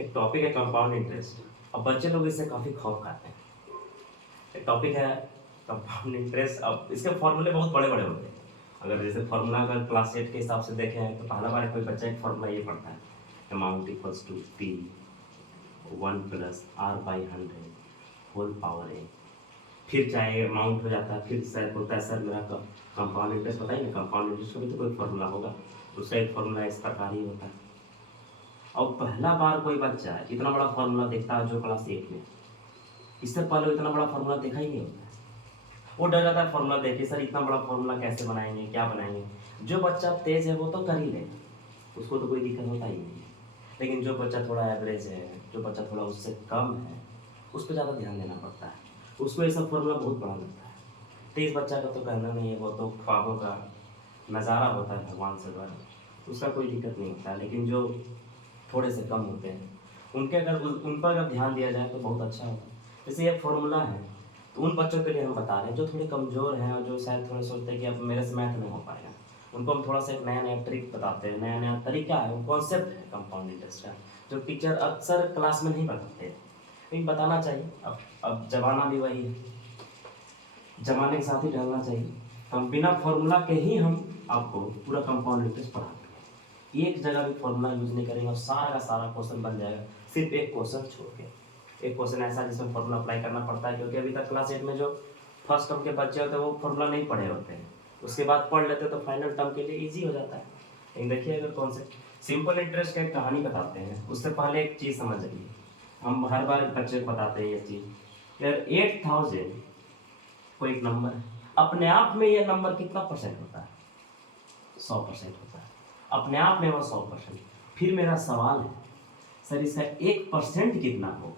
एक टॉपिक है compound interest. अब बच्चे लोग इससे काफ़ी खौफ खाते हैं। एक टॉपिक है कंपाउंड इंटरेस्ट। अब इसके फॉर्मूले बहुत बड़े बड़े होते हैं। अगर जैसे फॉर्मूला अगर क्लास 8 के हिसाब से देखें तो पहला बार कोई बच्चा एक फॉर्मूला ये पढ़ता है, amount equals to P 1 plus R by 100 whole power A. फिर चाहे अमाउंट हो जाता है, फिर सर बोलता है सर मेरा कंपाउंड इंटरेस्ट बताइए। कंपाउंड इंटरेस्ट का भी तो कोई फॉर्मूला होगा, उसका एक फॉर्मूला इस प्रकार ही होता है। और पहला बार कोई बच्चा इतना बड़ा फॉर्मूला देखता है जो क्लास 8 में, इससे पहले इतना बड़ा फॉर्मूला देखा ही नहीं होता है। वो डर जाता है फॉर्मूला देख के, सर इतना बड़ा फॉर्मूला कैसे बनाएंगे, क्या बनाएंगे। जो बच्चा तेज है वो तो कर ही लेगा, उसको तो कोई दिक्कत होता ही नहीं है। लेकिन जो बच्चा थोड़ा एवरेज है, जो बच्चा थोड़ा उससे कम है, उस पर ज़्यादा ध्यान देना पड़ता है। उसको ये सब फॉर्मूला बहुत बड़ा लगता है। तेज बच्चा का तो कहना नहीं है, वो तो ख्वाबों का नज़ारा होता है भगवान से द्वारा, उसका कोई दिक्कत नहीं होता है। लेकिन जो थोड़े से कम होते हैं उनके अगर उन पर अगर ध्यान दिया जाए तो बहुत अच्छा होगा। जैसे ये फॉर्मूला है तो उन बच्चों के लिए हम बता रहे हैं जो थोड़े कमज़ोर हैं और जो शायद थोड़े सोचते हैं कि अब मेरे से मैथ नहीं हो पाएगा, उनको हम थोड़ा सा एक नया नया ट्रिक बताते हैं, नया नया तरीका है, वो कॉन्सेप्ट है कंपाउंड इंटरेस्ट का, जो टीचर अक्सर क्लास में नहीं बताते हैं, लेकिन बताना चाहिए। अब ज़माना भी वही है, ज़माने के साथ ही ढलना चाहिए। हम बिना फॉर्मूला के ही हम आपको पूरा कंपाउंड इंटरेस्ट पढ़ाते हैं। एक जगह भी फॉर्मूला यूज नहीं करेंगे और सारा का सारा क्वेश्चन बन जाएगा, सिर्फ एक क्वेश्चन छोड़ के। एक क्वेश्चन ऐसा जिसमें फॉर्मूला अप्लाई करना पड़ता है, क्योंकि अभी तक क्लास 8 में जो फर्स्ट टर्म के बच्चे होते हैं वो फॉर्मूला नहीं पढ़े होते हैं, उसके बाद पढ़ लेते हैं तो फाइनल टर्म के लिए ईजी हो जाता है। लेकिन देखिए अगर कॉन्सेप्ट सिंपल इंटरेस्ट का एक कहानी बताते हैं, उससे पहले एक चीज़ समझ जाइए। हम हर बार बच्चे को बताते हैं ये चीज़, यार 8000 कोई एक नंबर है, अपने आप में ये नंबर कितना परसेंट होता है? 100% होता है, अपने आप में वो 100%। फिर मेरा सवाल है सर इसका 1% कितना होगा?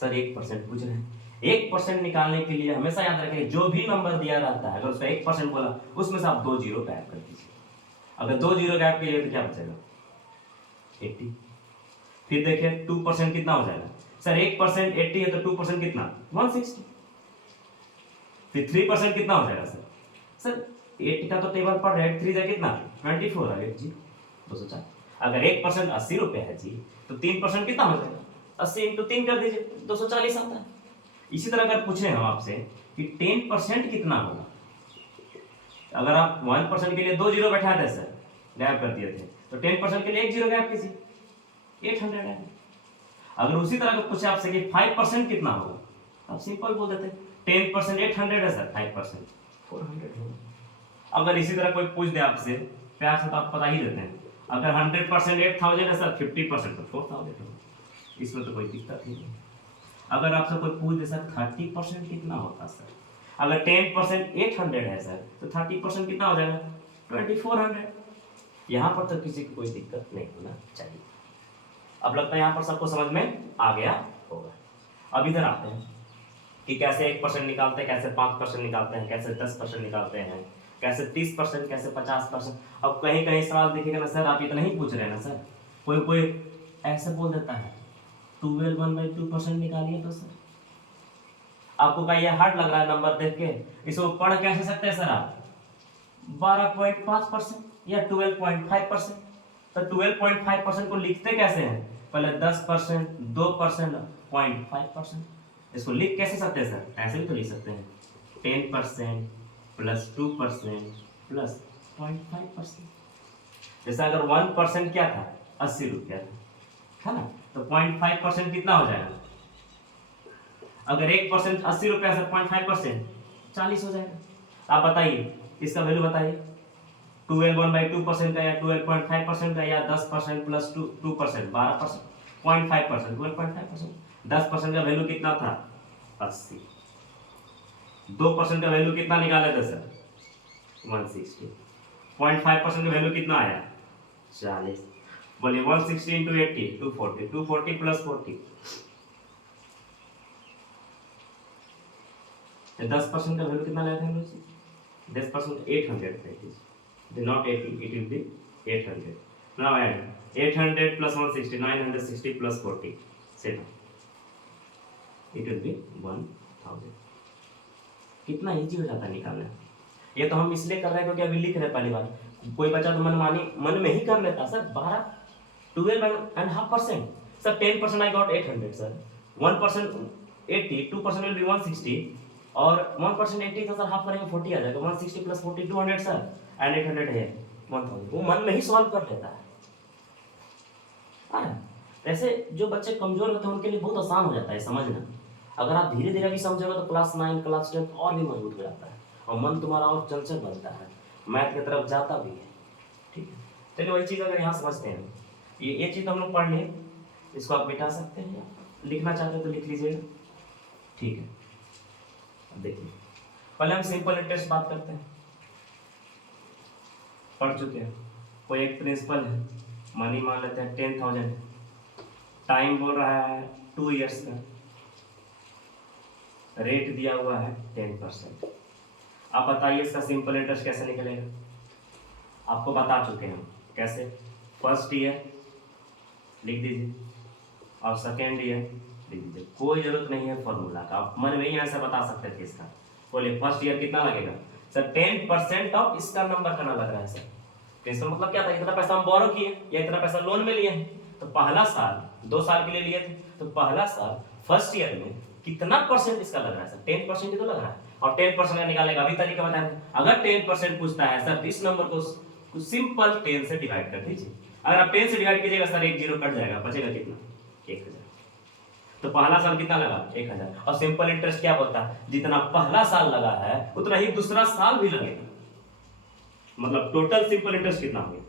सर 1% पूछ रहे हैं। 1% निकालने के लिए हमेशा याद रखें जो भी नंबर दिया रहता है अगर उसका 1% बोला उसमें से आप 2 जीरो गायब कर दीजिए। अगर 2 जीरो गायब किए तो क्या बचेगा? 80। फिर देखिए 2% कितना हो जाएगा? सर 1% 80 है तो 2% कितना? 160। फिर 3% कितना हो जाएगा सर? सर 8 का तो टेबल पढ़ रहे हैं, 3 जा कितना? 24 है जी, 204। अगर 1% 80 रुपये है जी तो 3% कितना हो जाएगा? 80 इंटू 3 कर दीजिए, 240 आता है। इसी तरह अगर पूछे हम आपसे कि 10% कितना होगा, अगर आप 1% के लिए 2 जीरो बैठा थे सर, गायब कर दिए थे, तो 10% के लिए 1 जीरो गायब कीजिए, 800 है। अगर उसी तरह का पूछे आपसे कि 5% कितना होगा, आप सिंपल बोल देते 10% 800 है सर, 5% 400 होगा। अगर इसी तरह कोई पूछ दे आपसे, प्यार से तो आप पता ही देते हैं, अगर 100% 8000 है सर, 50% तो 4000 होगा, इसमें तो कोई दिक्कत ही नहीं। अगर आपसे कोई पूछ दे सर 30% कितना होता सर, अगर 10% 800 है सर तो 30% कितना हो जाएगा? 2400। यहाँ पर तो किसी को कोई दिक्कत नहीं होना चाहिए। अब लगता है यहाँ पर सबको समझ में आ गया होगा। अब इधर आते हैं कि कैसे 1% निकालते हैं, कैसे 5% निकालते हैं, कैसे 10% निकालते हैं, कैसे 30%, कैसे 50%। अब कहीं कहीं सवाल दिखेगा ना सर आप इतना ही पूछ रहे हैं ना सर, कोई कोई ऐसे बोल देता है 12 1/2% निकालिए तो सर आपको क्या ये हार्ड लग रहा है नंबर देख के? इसको पढ़ कैसे सकते हैं सर आप? 12.5% या 12.5%। तो 12.5% को लिखते कैसे हैं? पहले 10%, 2%, 0.5%। इसको लिख कैसे सकते हैं सर? ऐसे भी तो लिख सकते हैं 10% प्लस 2% प्लस 0.5%। जैसे अगर 1% क्या था? 80 रुपया था ना, तो 0.5% कितना हो जाएगा? अगर 1% 80 रुपया से 0.5% 40 हो जाएगा। आप बताइए इसका वैल्यू बताइए, 12 1/2% का या 12.5% का या 10% प्लस 2% 12%, 0.5% 12.5%। 10% का वैल्यू कितना था? 80। 2% का वैल्यू कितना निकाले थे सर? 160। 0.5% का वैल्यू कितना आया? 40। बोलिए 160 इंटू 80 240, 240 प्लस 40। 10% का वैल्यू कितना लाए थे हम लोग? 10% 800 not 80, it will be 800. Now add 800 plus 160, 960 plus 40, set it will be 1000। कितना इजी हो जाता है निकालना। ये तो हम इसलिए कर रहे हैं क्योंकि अभी लिख रहे हैं पहली बार। कोई बच्चा तो मन में ही कर लेता sir 12.5%। Sir 10% I got 800 sir, 1% 80, 2% will be 160 और 1% 80 तो सर हाफ करेंगे 40 आ जाएगा, 160 प्लस 40 200 सर, एंड 800 है 1000। वो मन में ही सॉल्व कर लेता है। ऐसे जो बच्चे कमजोर होते हैं उनके लिए बहुत आसान हो जाता है समझना। अगर आप धीरे धीरे भी समझोगे तो क्लास 9 क्लास 10 और भी मजबूत हो जाता है और मन तुम्हारा और चंचल बनता है, मैथ की तरफ जाता भी है। ठीक है, चलिए वही चीज़ अगर यहाँ समझते हैं, ये चीज़ हम लोग पढ़ लें, इसको आप मिटा सकते हैं, लिखना चाहते हैं तो लिख लीजिएगा। ठीक है, अब देखिए पहले हम सिंपल इंटरेस्ट बात करते हैं, पढ़ चुके हैं। कोई एक प्रिंसिपल है, मनी मान लेते हैं 10,000, टाइम बोल रहा है 2 ईयर्स का, रेट दिया हुआ है 10%। आप बताइए इसका सिंपल इंटरेस्ट कैसे निकलेगा? आपको बता चुके हैं कैसे, फर्स्ट ईयर लिख दीजिए और सेकेंड ईयर लिख दीजिए, कोई जरूरत नहीं है फॉर्मूला का, आप मन में ही ऐसा बता सकते थे इसका। बोलिए फर्स्ट ईयर कितना लगेगा सर? 10% ऑफ इसका नंबर करना लग रहा है सर। तो इसका मतलब क्या था, इतना पैसा हम बोरो किए या इतना पैसा लोन में लिए हैं, तो पहला साल 2 साल के लिए लिए थे, तो पहला साल फर्स्ट ईयर में कितना परसेंट इसका लग रहा है सर? 10% ही तो लग रहा है, और 10% निकालेगा। अभी तरीका बताया, अगर 10% पूछता है सर, इस नंबर को सिंपल 10 से डिवाइड कर दीजिए। अगर आप 10 से डिवाइड कीजिएगा सर, एक जीरो कट जाएगा, बचेगा कितना? 1000। तो पहला साल कितना लगा? 1000। और सिंपल इंटरेस्ट क्या बोलता है, जितना पहला साल लगा है उतना ही दूसरा साल भी लगेगा, मतलब टोटल सिंपल इंटरेस्ट कितना हो गया?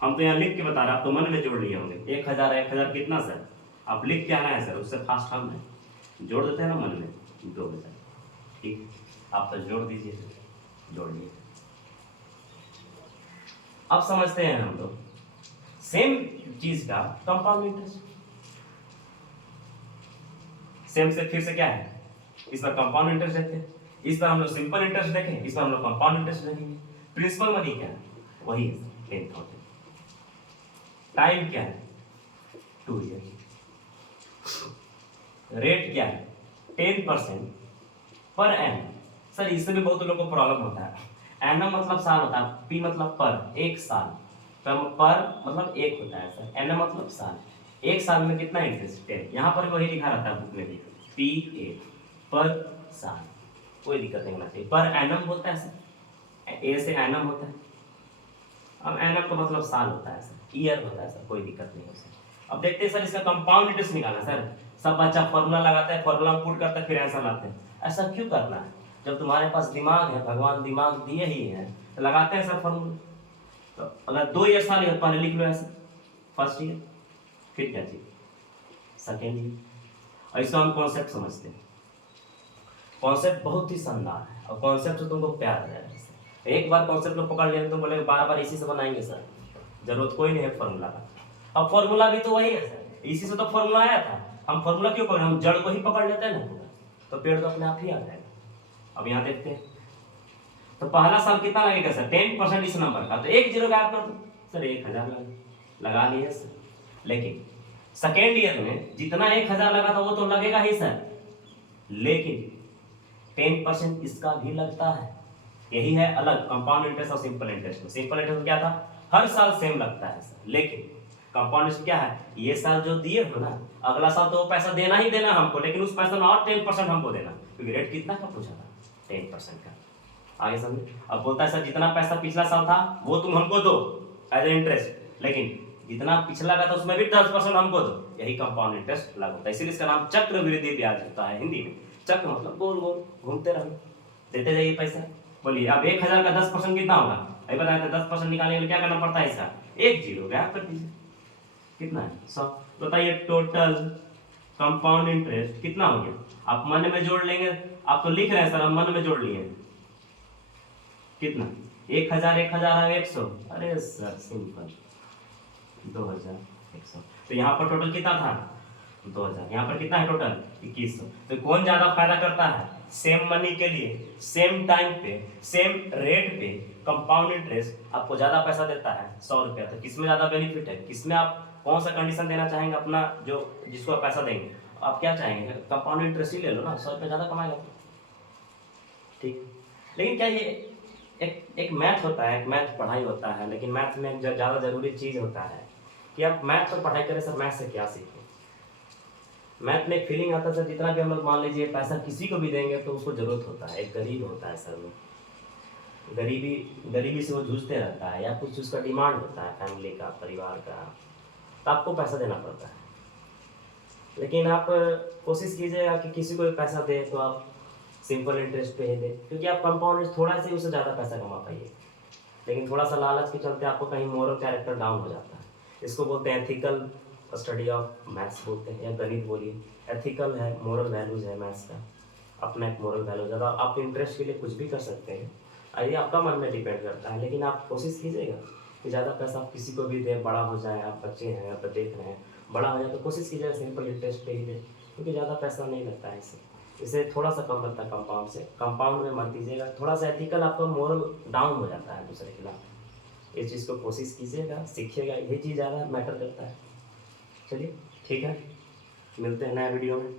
हम तो यहाँ लिख के बता रहे हैं, आप तो मन में जोड़ लिए होंगे। 1000 कितना सर? आप लिख के आना है सर, उससे फास्ट हम जोड़ देते हैं ना मन में, 2000। ठीक, आप तो जोड़ दीजिए, जोड़ लिए। अब समझते हैं हम लोग सेम चीज का कंपाउंड इंटरेस्ट। सेम से फिर से क्या है, इस पर कंपाउंड इंटरेस्ट देखते हैं, इस पर हम लोग सिंपल इंटरेस्ट देखें, इस पर हम लोग कंपाउंड इंटरेस्ट देखेंगे। प्रिंसिपल मनी क्या है? वही है 10,000। टाइम क्या है? 2 ईयर। रेट क्या है? 10% पर एनम। सर इससे भी बहुत लोगों को प्रॉब्लम होता है। एनम मतलब साल होता है, पी मतलब पर, एक साल, पर मतलब एक होता है सर, एनम मतलब साल। एक साल में कितना इंटरेस्ट है? यहाँ पर वही लिखा रहता है बुक में भी, पी ए पर साल, कोई दिक्कत नहीं होना चाहिए। पर एनम बोलता है सर, ए से एनम होता है। अब एनम का मतलब साल होता है सर, ईयर होता है सर, कोई दिक्कत नहीं है सर। अब देखते हैं सर इसका कंपाउंड इंटरेस्ट निकालना। सर सब बच्चा फॉर्मूला लगाता है, फॉर्मूला पुट करता है, फिर आंसर लाते हैं। ऐसा क्यों करना है? जब तुम्हारे पास दिमाग है, भगवान दिमाग दिए ही है, तो लगाते हैं सर फॉर्मूला। तो अगर 2 ईयर साल है, पहले लिख लो ऐसे, फर्स्ट ईयर, फिर क्या चाहिए? Second year. ऐसा हम कॉन्सेप्ट समझते हैं। कॉन्सेप्ट बहुत ही शानदार है और कॉन्सेप्ट से तुमको प्यार आ जाएगा। एक बार कॉन्सेप्ट लोग पकड़ लिया तो बोले बार बार इसी से बनाएंगे सर, जरूरत कोई नहीं है फॉर्मूला का। अब फॉर्मूला भी तो वही है सर, इसी से तो फॉर्मूला आया था। हम फॉर्मूला क्यों पकड़, हम जड़ को ही पकड़ लेते हैं ना पूरा, तो पेड़ तो अपने आप ही आ जाएगा। अब यहाँ देखते हैं, तो पहला साल कितना लगेगा सर? 10% इस नंबर का, तो एक जीरो गायब कर दो सर, 1000 लगा लिए सर। लेकिन सेकेंड ईयर में जितना 1000 लगा था वो तो लगेगा ही सर, लेकिन 10% इसका भी लगता है। यही है अलग कंपाउंड इंटरेस्ट और सिंपल इंटरेस्ट में। सिंपल इंटरेस्ट क्या था, हर साल सेम लगता है सर, लेकिन कंपाउंड इंटरेस्ट क्या है, ये साल जो दिए हो ना, अगला साल तो वो पैसा देना ही देना हमको, लेकिन उस पैसा में और 10% हमको देना, क्योंकि रेट कितना का पूछा था? 10% का। आगे समझे? अब बोलता है सर जितना पैसा पिछला साल था वो तुम हमको दो एज ए इंटरेस्ट, लेकिन जितना पिछला का था उसमें भी 10% हमको दो। यही कंपाउंड इंटरेस्ट लागू होता है, इसीलिए इसका नाम चक्रवृद्धि ब्याज होता है हिंदी में। चक्र मतलब गोल गोल घूमते रहो, देते जाइए पैसा। बोलिए अब 1000 का 10% कितना होगा? अभी बताया था 10% निकालने के लिए क्या करना पड़ता है इसका? एक जीरो गैप कर दीजिए, कितना है? 100। बताइए टोटल कंपाउंड इंटरेस्ट कितना हो गया? आप मन में जोड़ लेंगे, आप तो लिख रहे हैं सर, हम मन में जोड़ लिए कितना? 1000 1000 100, अरे सर सिंपल 2100। तो यहाँ पर टोटल कितना था? 2000। यहाँ पर कितना है टोटल? 2100। तो कौन ज्यादा फायदा करता है? सेम मनी के लिए सेम टाइम पे सेम रेट पे कंपाउंड इंटरेस्ट आपको ज्यादा पैसा देता है 100 रुपया। तो किसमें ज्यादा बेनिफिट है? किसमें आप कौन सा कंडीशन देना चाहेंगे अपना, जो जिसको आप पैसा देंगे आप क्या चाहेंगे? कंपाउंड इंटरेस्ट ही ले लो ना, 100 रुपया ज्यादा कमाएगा। ठीक, लेकिन क्या ये एक मैथ होता है, एक मैथ पढ़ाई होता है, लेकिन मैथ में ज्यादा जरूरी चीज होता है कि आप मैथ पर पढ़ाई करें। सर मैथ से क्या सीखें? मैथ में एक फीलिंग आता था, जितना भी हम लोग मान लीजिए पैसा किसी को भी देंगे तो उसको ज़रूरत होता है, एक गरीब होता है सर में, गरीबी गरीबी से वो जूझते रहता है, या कुछ उसका डिमांड होता है फैमिली का, परिवार का, तो आपको पैसा देना पड़ता है। लेकिन आप कोशिश कीजिएगा कि किसी को भी पैसा दें तो आप सिंपल इंटरेस्ट पे ही दें, क्योंकि आप कंपाउंड इंटरेस्ट थोड़ा सा ही उससे ज़्यादा पैसा कमा पाइए। लेकिन थोड़ा सा लालच के चलते आपको कहीं मोरल कैरेक्टर डाउन हो जाता है। इसको बोलते हैं एथिकल स्टडी ऑफ मैथ्स बोलते हैं, या गणित बोलिए। एथिकल है, मोरल वैल्यूज है मैथ्स का, अपना एक मोरल वैल्यूज। अगर आप इंटरेस्ट के लिए कुछ भी कर सकते हैं, ये आपका मन में डिपेंड करता है। लेकिन आप कोशिश कीजिएगा कि ज़्यादा पैसा आप किसी को भी दें, बड़ा हो जाए, आप बच्चे हैं, आप देख रहे हैं, बड़ा हो जाए तो कोशिश कीजिएगा सिंपल इंटरेस्ट पे ही दें, क्योंकि ज़्यादा पैसा नहीं लगता है इससे। इसे थोड़ा सा कम लगता है कंपाउंड से, कंपाउंड में मत दीजिएगा। थोड़ा सा एथिकल आपका मोरल डाउन हो जाता है दूसरे खिलाफ। इस चीज़ को कोशिश कीजिएगा, सीखिएगा, यही चीज़ ज़्यादा मैटर करता है। चलिए ठीक है, मिलते हैं नए वीडियो में।